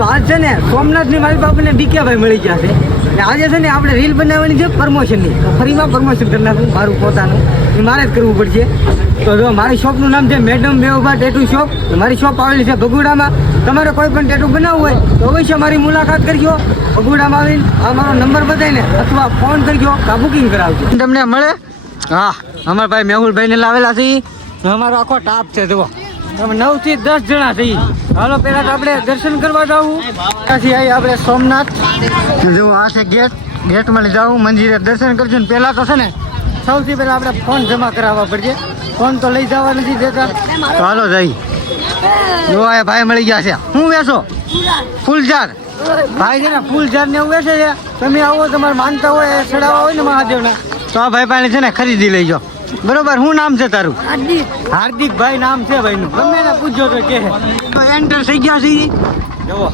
તો આજ છે ને સોમનાથની મારી બાપને ડીકેભાઈ મળી ગયા છે અને આજે છે ને આપણે રીલ બનાવવાની છે પ્રમોશનની. તો ફરીમાં પ્રમોશન કરી નાખું મારું પોતાનું, એ મારે જ કરવું પડશે. તો જો મારી શોપનું નામ છે મેડમ મેહુબા ટેટુ શોપ. મારી શોપ આવેલી છે ભગુડામાં. તમારે કોઈ પણ ટેટુ બનાવવું હોય તો અવશ્ય મારી મુલાકાત કરજો. ભગુડામાં આવીને આ મારો નંબર બતાવીને અથવા ફોન કરજો કે બુકિંગ કરાવજો. તમને મળે? હા, અમારા ભાઈ મેહુલભાઈને લાવેલા છે. અમારો આખો ટાપ છે જુઓ. તમે 9 થી 10 જણા થઈ. હાલો પહેલા તો આપણે દર્શન કરવા જવું. ત્યાંથી આવી આપણે સોમનાથ. જો આ છે ગેટ. ગેટમાં લઈ જાઉં, મંદિરે દર્શન કરજો ને પહેલાં તો છે ને સૌથી પહેલાં આપણે ફોન જમા કરાવવા પડશે. ફોન તો લઈ જવા નથી દેતા. તો હાલો જઈ. જો આ ભાઈ મળી ગયા છે. શું વેચો? ફૂલઝાર. ભાઈ છે ને ફૂલઝાર ને એવું વેચે છે. તમે આવો, તમારે માનતા હોય ચડાવવા હોય ને મહાદેવના, તો આ ભાઈ પાસે છે ને ખરીદી લઈ જાઓ. બરોબર. શું નામ છે તારું? હાર્દિક ભાઈ નામ છે ભાઈનું. ગમે એને પૂછજો તો કે એન્ટર થઈ ગયા છે. જુઓ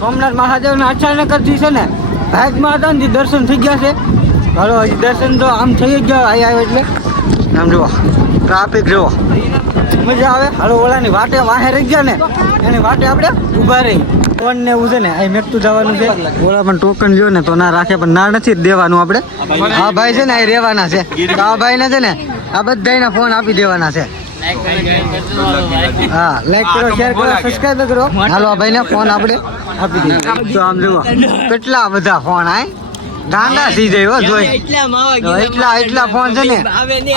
સોમનાથ મહાદેવના અચાનકથી છે ને ભાગમાં હતા ને દર્શન થઈ ગયા છે. હાલો હજી દર્શન તો આમ થઈ જ ગયા. અહીં આવે એટલે આમ જુઓ ટ્રાફિક જુઓ, મજા આવે. હાલો ઓલાની વાટે વાહે રહી ગયા ને એની વાટે આપણે ઊભા રહી. ફોન ને એવું છે ને અહીં મેકતું જવાનું છે. ઓલા પણ ટોકન જો ને તો ના રાખે, પણ ના નથી દેવાનું આપણે. આ ભાઈ છે ને અહીં રહેવાના છે. આ ભાઈને છે ને આ બધાના ફોન આપી દેવાના છે. હા, લાઈક કરો, શેર કરો, સબસ્ક્રાઇબ કરો. હાલો આ ભાઈને ફોન આપણે આપી દઈએ. તો આમ જુઓ કેટલા બધા ફોન આય ગાંડા થઈ જાય હો. જોઈ એટલા ફોન છે ને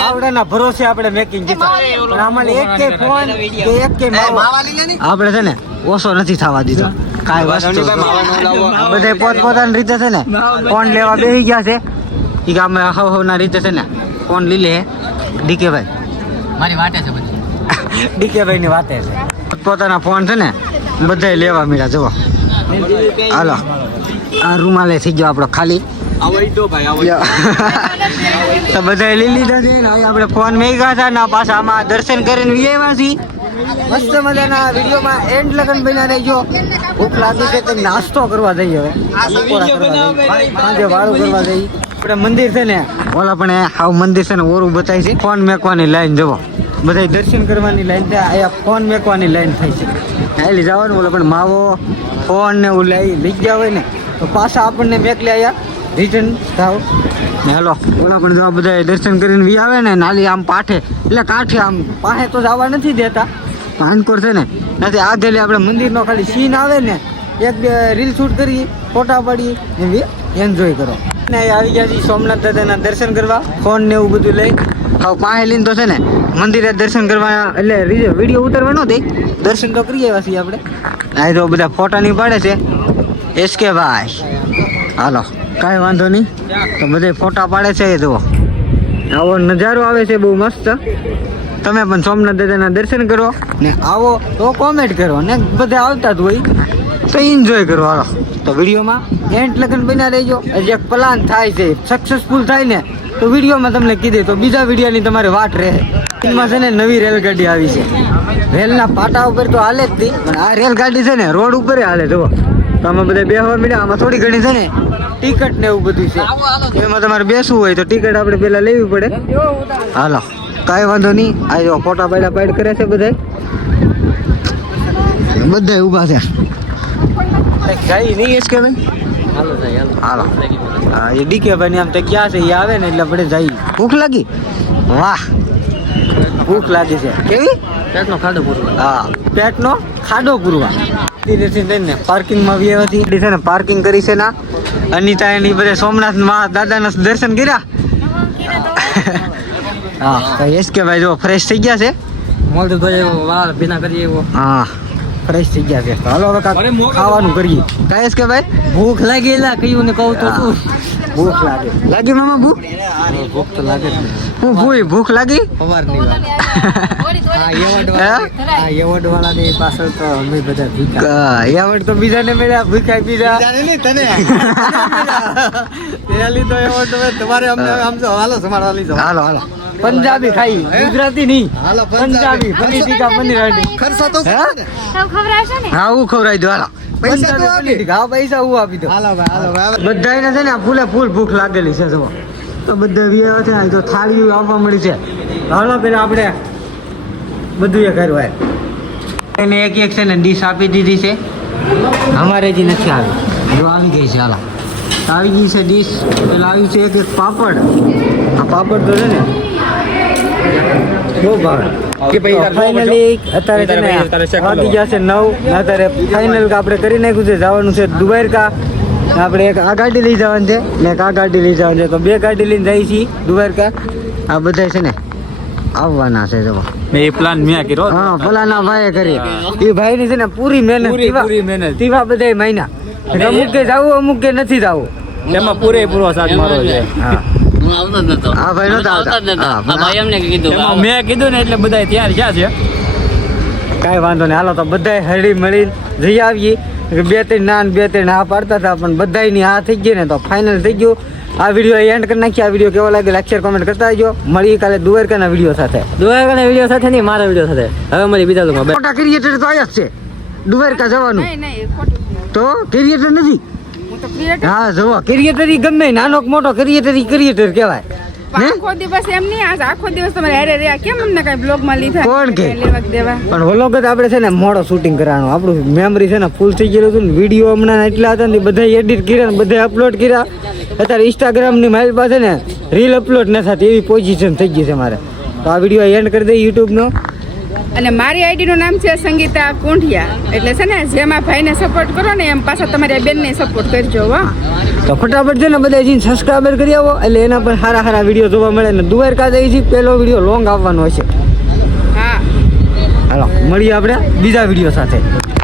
આવડાના ભરોસે આપણે મેકિંગ કીધા. પણ આમાં એક કે ફોન કે એક કે આપણે છે ને ઓછો નથી થવા દીધો કાંઈ વસ્તુ. બધા પોતપોતાની રીતે છે ને ફોન લેવા બેસી ગયા છે. એ ગામે હવના રીતે છે ને ફોન લઈ લે. ડીકેભાઈ મારી વાટે છે બધી. ડીકેભાઈ ની વાતે છે. પોતાના ફોન છે ને બધા લેવા મળ્યા. જુઓ હાલો આ રૂમાલે થઈ ગયો આપણો ખાલી. તો બધા લઈ લીધા છે ને આપણે ફોન મેં હતા ને પાછા આમાં દર્શન કરીને આવ્યા છીએ. મસ્ત મજાના વિડીયોમાં એન્ડ લગન બન્યા રહેજો. ભૂખ લાગી છે તો નાસ્તો કરવા જઈએ. હવે સાંજે વાળું કરવા જઈએ. આપણે મંદિર છે ને ઓલા પણ હાવ મંદિર છે ને ઓરું બતાવી છે. ફોન મેકવાની લાઈન જવો, બધા દર્શન કરવાની લાઈન થાય. અહીંયા ફોન મેકવાની લાઈન થાય છે. હાલી જવાનું. ઓલા પણ માવો ફોન ને એવું લઈ ગયા હોય ને તો પાછા આપણને મેકલે આવ્યા રિટર્ન થાવ ને. હાલો ઓલા પણ જો બધા દર્શન કરીને વી આવે ને નાલી આમ પાઠે એટલે કાંઠે આમ પાસે તો જવા નથી દેતા. ભાનકોર છે ને નથી આગળ આપણે મંદિરનો ખાલી સીન આવે ને એક બે રીલ શૂટ કરી, ફોટા પાડી ને એન્જોય કરો. ને આવી ગયા છીએ સોમનાથ દાદાના દર્શન કરવા. ફોન ને એવું બધું લઈ હાવ પાસે લઈને તો છે ને મંદિરે દર્શન કરવા એટલે વિડીયો ઉતારવા ન દે. દર્શન તો કરી આવ્યા છીએ આપણે. આ તો બધા ફોટા નહીં પાડે છે એસકે ભાઈ. હાલો કાંઈ વાંધો નહીં. તો બધા ફોટા પાડે છે. એ જુઓ આવો નજારો આવે છે બહુ મસ્ત. તમે પણ સોમનાથ દાદાના દર્શન કરો ને આવો તો કોમેન્ટ કરો ને બધા આવતા જ હોય તો એન્જોય કરો. હાલો તો વિડીયોમાં એન્ડ લગન બન્યા રહેજો. હજી એક પ્લાન થાય છે સક્સેસફુલ થાય ને તો વિડીયોમાં તમને કીધે તો બીજા વિડીયોની તમારે વાટ રહે. એમાં છે ને નવી રેલગાડી આવી છે. રેલના પાટા ઉપર તો હાલે જ નહીં, પણ આ રેલગાડી છે ને રોડ ઉપર હાલે. જુઓ તો આમાં બધા બેસવા મળ્યા. આમાં થોડી ઘણી છે ને ટિકિટ ને એવું બધું છે. એમાં તમારે બેસવું હોય તો ટિકિટ આપણે પહેલા લેવી પડે. હાલો કાંઈ વાંધો નહીં. આ જો ફોટા પાડ કરે છે બધા ઊભા છે. જાય નહીં એસ કે ભાઈ. હાલો હા એ ડીકે ભાઈ આમ તો ક્યાં છે એ આવે ને એટલે આપણે જઈએ. ભૂખ લાગી? વાહ ભૂખ લાગી છે. કેવી? પેટનો ખાડો પૂરવા. હા પેટનો ખાડો પૂરવા. ને પાર્કિંગમાં વ્યવસ્થિત છે ને પાર્કિંગ કરી છે ના. અનિતા એની બધા સોમનાથ દાદાના દર્શન કર્યા. હા એસ કે ભાઈ જો ફ્રેશ થઈ ગયા છે. મોલ તો વાળ ભીના કરી એવો. હા ફ્રેશ થઈ ગયા છે. હાલો હવે ખાવાનું કરીએ. કાંઈ કે ભાઈ ભૂખ લાગેલા કયું ને કહું તો શું ભૂખ લાગી મામા? ભૂખ તો લાગે. હું ભૂખ લાગી સવારની. એવોર્ડ વાળાની પાછળ તો અમે બધા ભૂખ્યા. એવોર્ડ તો બીજાને મળ્યા, ભૂખ્યા બીજા તને લીધો એવોર્ડ. તમારે આમ તો હાલો સંભાળવા લઈ જાઓ. હાલો હાલો પંજાબી ખાઈ, ગુજરાતી નહીં. પંજાબી પનીર ટીકા પનીર હાંડી ખર્ચા તો હા હું ખવડાવી દઉં. હાલો પૈસા હું આપી દઉં. બધાને છે ને ફૂલે ફૂલ ભૂખ લાગેલી છે. જુઓ તો બધા વ્યાવ છે તો થાળીઓ આવવા મળી છે. હાલો પેલા આપણે બધું એ કરવા એને એક છે ને ડીશ આપી દીધી છે. અમારે હજી નથી આવી. જો આવી ગઈ છે હાલા. આવી ગઈ છે ડીશ. પેલા આવી છે એક પાપડ. આ પાપડ તો છે ને બહુ ભાવે. કે ભાઈ તાર ફાઇનલી અત્યારે છે ને તારે check વાગી ગયા છે 9. અત્યારે ફાઇનલ આપણે કરી નાખ્યું છે. જવાનું છે દ્વારકા. આપણે એક આ ગાડી લઈ જવાની છે ને એક આ ગાડી લઈ જવાની છે. તો બે ગાડી લઈને જઈએ છીએ દ્વારકા. આ બધા છે ને આવવાના છે. જો મેં એ પ્લાન મેં કર્યો. હા ભલાના ભાઈએ કરી. એ ભાઈ ની છે ને પૂરી મહેનત. પૂરી મહેનત. તીવા બધા મહિના અમુક કે જવું અમુક કે નથી જવું. એમાં પૂરેપૂરો સાથ મારો છે. હા હું આવતો જ નતો. આ ભાઈ નહોતા આવતા. આવતા જ નતા. હા, આ ભાઈ એમને કીધું કે એમાં મેં કીધું ને એટલે બધા ત્યાં ગયા છે. કાંઈ વાંધો નહીં. હાલો તો બધાય હળી મળીને જઈ આવીએ. બે ત્રણ ના ને બે ત્રણ હા પાડતા હતા પણ બધાયની હા થઈ ગઈ ને તો ફાઇનલ થઈ ગયું. આ વિડીયો એન્ડ કરી નાખીએ. આ વિડીયો કેવો લાગે લાઈક શેર કોમેન્ટ કરતા રહેજો. મળીએ કાલે દ્વારકાના વિડીયો સાથે. દ્વારકાના વિડીયો સાથે નહીં, મારા વિડીયો સાથે. હવે મળી બીજા લોકો મોટા ક્રિએટર તો આયા જ છે. દ્વારકા જવાનું તો ક્રિએટર નથી. હા જવો ક્રિએટર ઈ ગમે નાનો કે મોટો ક્રિએટર ઈ ક્રિએટર કહેવાય. હે? આખો દિવસ એમ નહીં, આજ આખો દિવસ તમારે હારે રહ્યા કેમ અમને કઈ બ્લોગ માં લીધા કોણ કે? લેવા કે દેવા પણ ઓલો વખત આપણે છે ને મોડો શૂટિંગ કરવાનું. આપણું મેમરી છે ને ફૂલ થઈ ગયેલું હતું ને વિડીયો હમણાં એટલા હતા ને બધા એડિટ કર્યા ને બધા અપલોડ કર્યા. અત્યારે ઇન્સ્ટાગ્રામની મારી પાસે ને રીલ અપલોડ ન થતી એવી પોઝિશન થઈ ગઈ છે મારે. તો આ વિડીયો એન્ડ કરી દઈએ યુટ્યુબનો. અને મારી આઈડી નું નામ છે સંગીતા કુંઠિયા. એટલે છે ને જેમાં ભાઈને સપોર્ટ કરો ને એમ પાછા તમારી બેન ને સપોર્ટ કરજો. વાહ તો ફટાફટ છે ને બધા જઈને સબસ્ક્રાઈબર કરી આવો એટલે એના પર સારા સારા વિડીયો જોવા મળે ને દ્વારકા જઈ છે પહેલો વિડીયો લોંગ આવવાનો હશે. હા હાલો મળીએ આપણે બીજા વિડીયો સાથે.